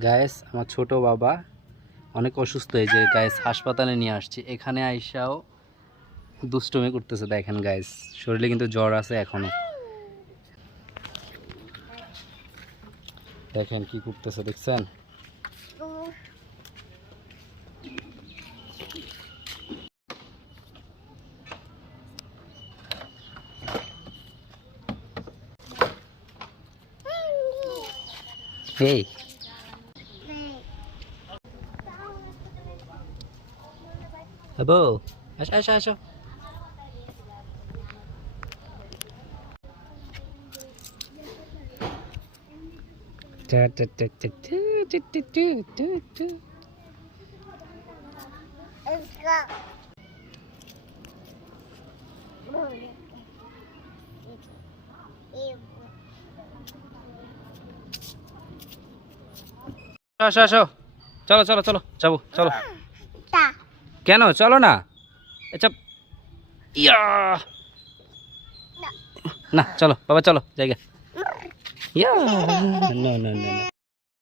Guys আমার ছোট বাবা অনেক অসুস্থ হয়েছে গায়েস হাসপাতালে নিয়ে আসছি। এখানে আইসাও দুষ্টুমি করতেছে, দেখেন গায়েস শরীরে কিন্তু জ্বর আছে এখনও। দেখেন কি করতেছে, দেখছেন? এই 阿布，阿叔阿叔阿叔。哒哒哒哒哒哒哒哥哒哒。阿哥。收收收，走了走了走了，走不走了。走了走了 কেন? চলো না। আচ্ছা। ইয়া! না। চলো বাবা চলো জায়গা। ইয়া! না না না না।